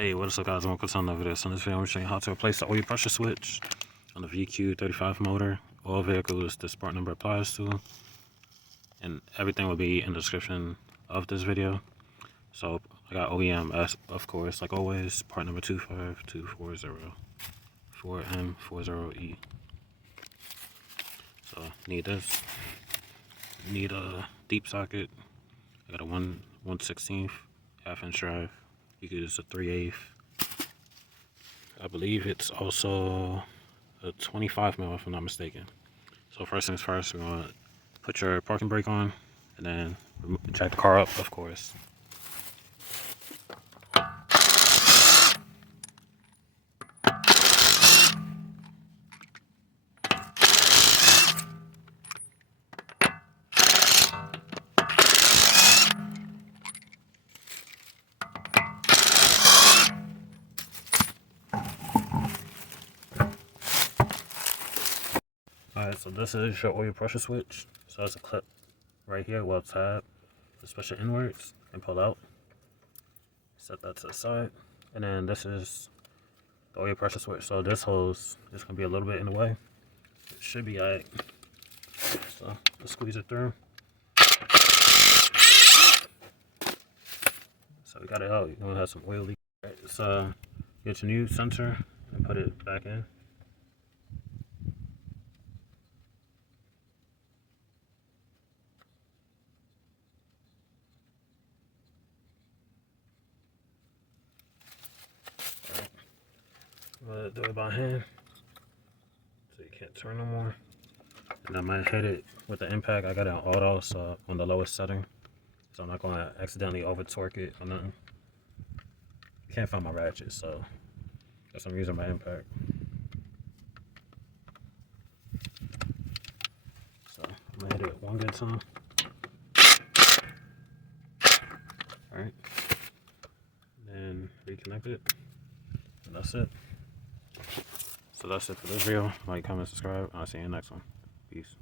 Hey, what is up guys, welcome to another video. So in this video I'm showing you how to replace the oil pressure switch on the VQ35 motor. All vehicles this part number applies to, and everything will be in the description of this video. So I got OEM as of course, like always, part number 25240 4M40E. So need this, need a deep socket. I got a 1/16 half-inch drive. You can use a 3/8. I believe it's also a 25 mil if I'm not mistaken. So first things first, we're gonna put your parking brake on, and then jack the car up, of course. Alright, so this is your oil pressure switch. So it's a clip right here, well tab. Just push it inwards and pull out. Set that to the side. And then this is the oil pressure switch. So this hose is going to be a little bit in the way. It should be alright. So let's squeeze it through. So we got it out. You're going to have some oil leak. Right, so get your new sensor and put it back in. Do it by hand so you can't turn no more. And I might hit it with the impact. I got it on auto, so on the lowest setting, so I'm not going to accidentally over torque it or nothing. Can't find my ratchet, so guess I'm using my impact. So I'm gonna hit it one good time. Alright, then reconnect it, and that's it. So that's it for this video. Like, comment, subscribe. I'll see you in the next one. Peace.